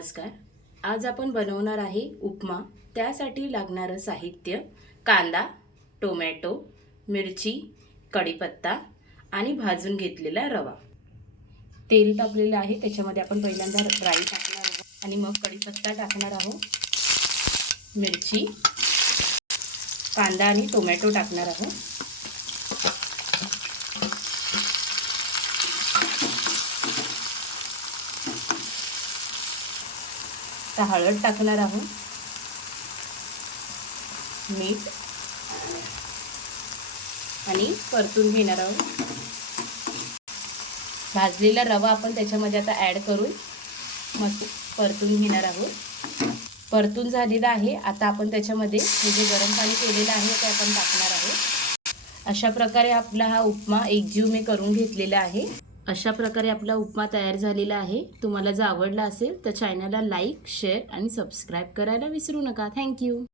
नमस्कार। आज आपण बनवणार आहे उपमा। त्यासाठी लागणारं साहित्य कांदा, टोमॅटो, मिरची, कढीपत्ता आणि भाजून घेतलेला रवा। तेल तापलेलं आहे, त्याच्यामध्ये आपण पहिल्यांदा राई टाकणार आहोत आणि मग कढीपत्ता टाकणार आहोत, मिरची, कांदा आणि टोमॅटो टाकणार आहोत। हळद टाकणार आहोत, मीठ आणि परतून घेणार आहोत। भाजलेला रवा आपण त्याच्यामध्ये आता ॲड करून मस्त परतून घेणार आहोत। परतून झालेला आहे, आता आपण त्याच्यामध्ये हे जे गरम पाणी केलेलं आहे ते आपण टाकणार आहोत। अशा प्रकारे आपला हा उपमा एकजीव मी करून घेतलेला आहे। अशा प्रकारे आपला उपमा तयार झालेला आहे। तुम्हाला जर आवडला असेल तर चॅनलला लाईक, शेअर आणि सबस्क्राईब करायला विसरू नका। थँक्यू।